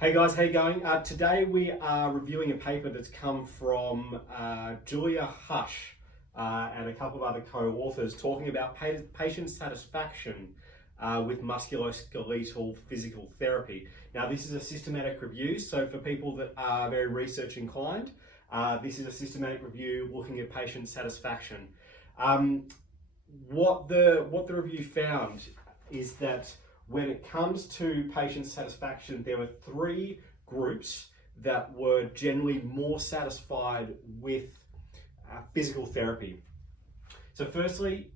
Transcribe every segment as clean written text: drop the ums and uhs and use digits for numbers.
Hey guys, how you going? Today we are reviewing a paper that's come from Julia Hush and a couple of other co-authors talking about patient satisfaction with musculoskeletal physical therapy. Now this is a systematic review, so for people that are very research inclined, this is a systematic review looking at patient satisfaction. What the review found is that when it comes to patient satisfaction, there were three groups that were generally more satisfied with physical therapy. So firstly,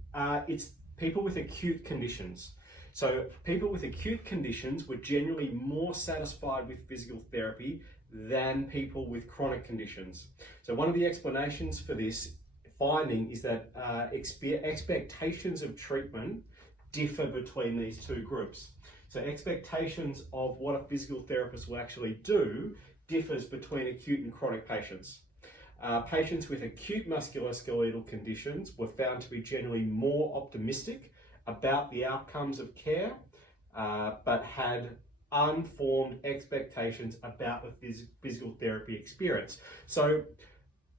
it's people with acute conditions. So people with acute conditions were generally more satisfied with physical therapy than people with chronic conditions. So one of the explanations for this finding is that expectations of treatment differ between these two groups. So expectations of what a physical therapist will actually do differs between acute and chronic patients. Patients with acute musculoskeletal conditions were found to be generally more optimistic about the outcomes of care, but had unformed expectations about the physical therapy experience. So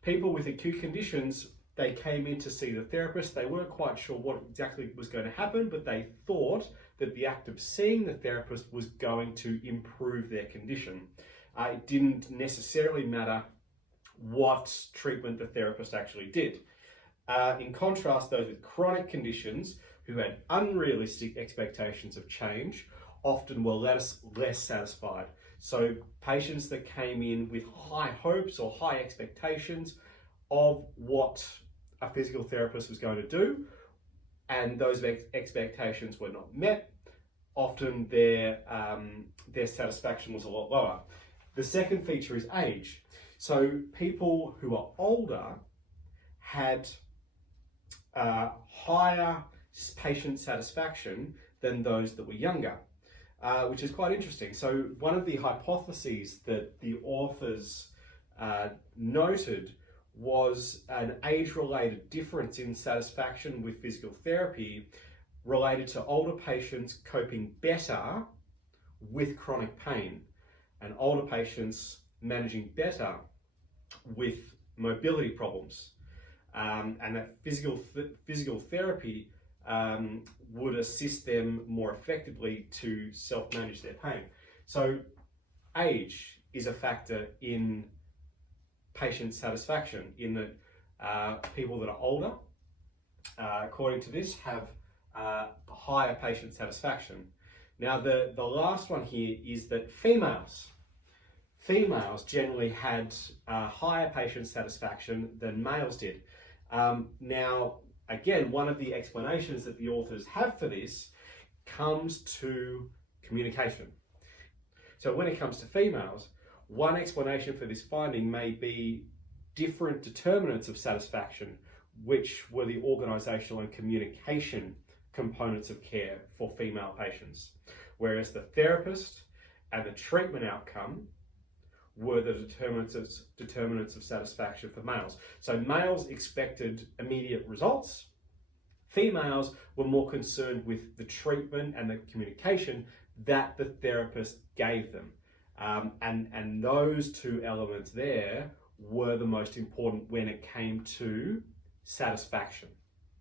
people with acute conditions, they came in to see the therapist. They weren't quite sure what exactly was going to happen, but they thought that the act of seeing the therapist was going to improve their condition. It didn't necessarily matter what treatment the therapist actually did. In contrast, those with chronic conditions who had unrealistic expectations of change often were less satisfied. So patients that came in with high hopes or high expectations of what a physical therapist was going to do, and those expectations were not met, often their satisfaction was a lot lower. The second feature is age. So people who are older had higher patient satisfaction than those that were younger, which is quite interesting. So one of the hypotheses that the authors noted was an age-related difference in satisfaction with physical therapy related to older patients coping better with chronic pain and older patients managing better with mobility problems, and that physical therapy would assist them more effectively to self-manage their pain. So age is a factor in patient satisfaction, in that people that are older, according to this, have higher patient satisfaction. Now the last one here is that females generally had higher patient satisfaction than males did. Now again, one of the explanations that the authors have for this comes to communication. So when it comes to females, one explanation for this finding may be different determinants of satisfaction, which were the organisational and communication components of care for female patients, whereas the therapist and the treatment outcome were the determinants of satisfaction for males. So males expected immediate results. Females were more concerned with the treatment and the communication that the therapist gave them. And those two elements there were the most important when it came to satisfaction.